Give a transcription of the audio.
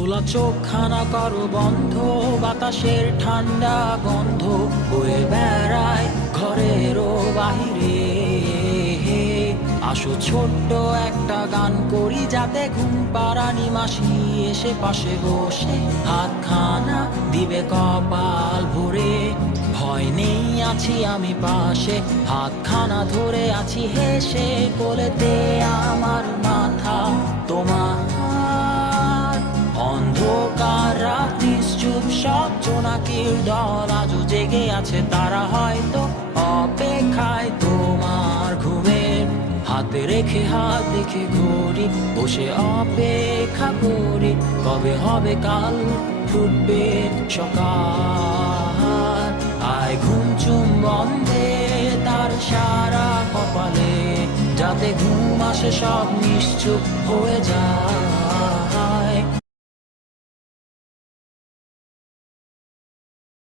খোলা চোখখানা করো বন্ধ, বাতাসের ঠান্ডা গন্ধ বয়ে বেড়ায় ঘরেরও বাহিরে। আসো ছোট্ট একটা গান করি, যাতে ঘুম পাড়ানি মাসি এসে পাশে বসে হাতখানা দিবে কপাল ভরে। ভয় নেই, আছি আমি পাশে, হাতখানা ধরে আছি হেসে, কোলেতে আমার মাথা তোমার। অন্ধকার রাত্রি চুপ, সব জোনাকির দল আজও জেগে আছে, তারা হয়তো অপেক্ষায় তোমার ঘুমের। হাতে রেখে হাত দেখে ঘড়ি, বসে অপেক্ষা করি, কবে হবে কাল, ফুটবে সকাল। আয় ঘুম চুম বন্ধে তার সারা কপালে, যাতে ঘুম আসে সব নিশ্চুপ হয়ে যায়।